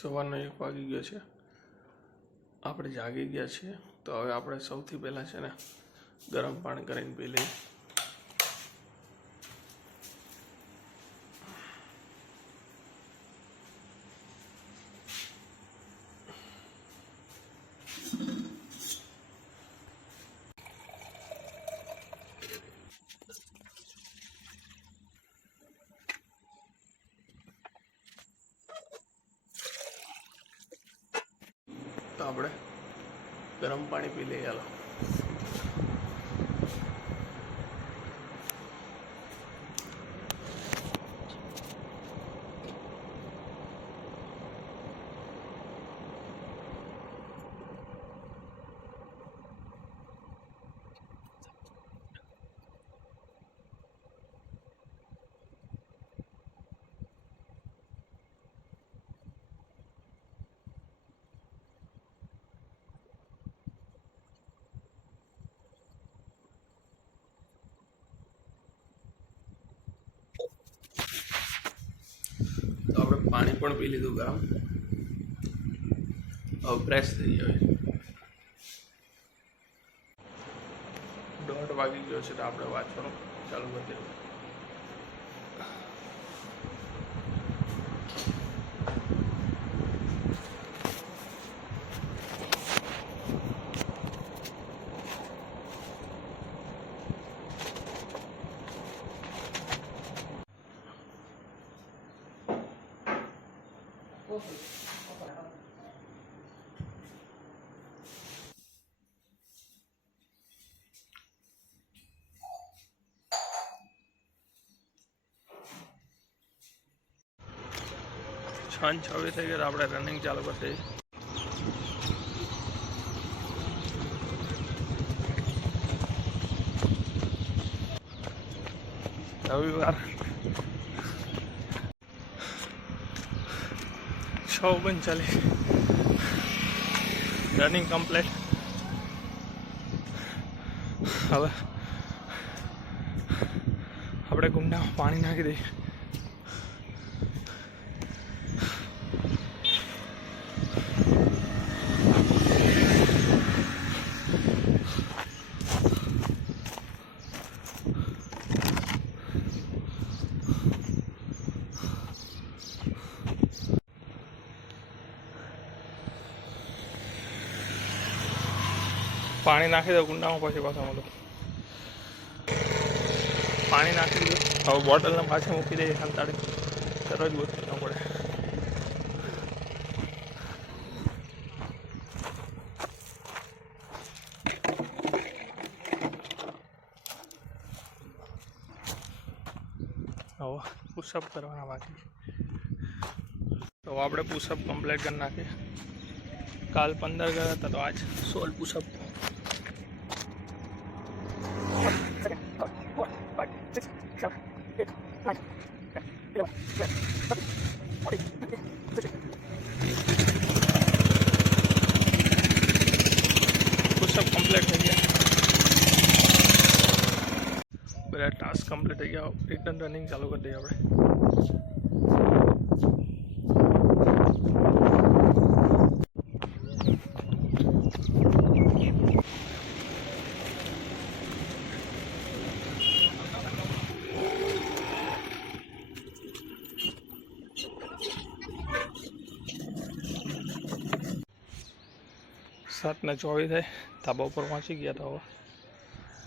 સવારનો એક વાગી ગયો છે. આપણે જાગી ગયા છીએ. તો હવે આપણે સૌથી પહેલાં છે ને ગરમ પાણી કરીને પી લઈએ. આપણે ગરમ પાણી પી લઈએ ચાલો તો આપણે પાણી પણ પી લીધું ગરમ. હવે ફ્રેશ થઈ ગયો દોઢ વાગી ગયો છે તો આપણે વાંચવાનું. ચાલુ કરી દેવું. છન છવ્વીસ થઈ ગયા તો આપણે રનિંગ ચાલુ કરી દઈએ રવિવાર છ ઓગણચાલીસ રનિંગ કમ્પ્લીટ હવે આપણે ગુંડામાં પાણી નાખી દઈએ. પાણી નાખી દો કુંડામાં પછી પાછા મળું. પાણી નાખી દીધું હવે બોટલને પાછી મૂકી દઈએ સંતાડી દરરોજ ગોતવી ન પડે. હવે પુશઅપ કરવાના બાકી. તો આપણે પુશઅપ કમ્પ્લીટ કરી નાખીએ. કાલ પંદર ગયા હતા, તો આજ સોળ પુશઅપ પુશઅપ કમ્પ્લીટ થઈ ગયા. બધા ટાસ્ક કમ્પ્લીટ થઈ ગયા. રિટર્ન રનિંગ ચાલુ કરી દઈએ આપણે. સાત ને ચોવીસ થાય ધાબા ઉપર પહોંચી ગયા તો હવે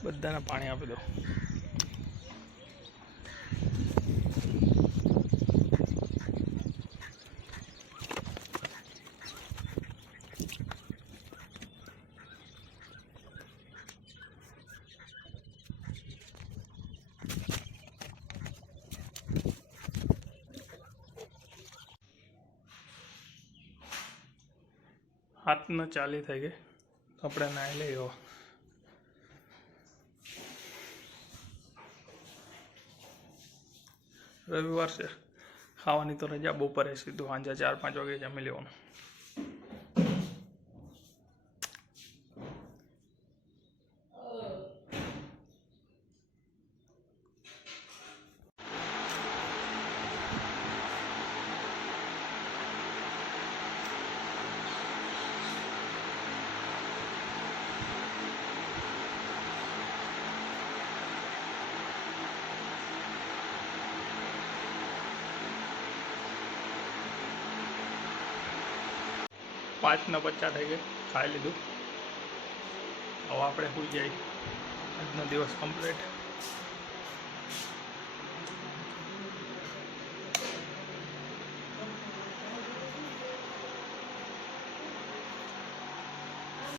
બધાને પાણી આપી દો હાથને ચાલી થઈ ગઈ. આપણે નાહી લઈએ હવે. રવિવાર છે. ખાવાની તો રજા બપોરે સીધું સાંજે ચાર પાંચ વાગે જમી લેવાનું. પાંચના પચાસ થઈ ગયા ખાઈ લીધું. હવે આપણે હોઈ જાય આજનો દિવસ કમ્પ્લીટ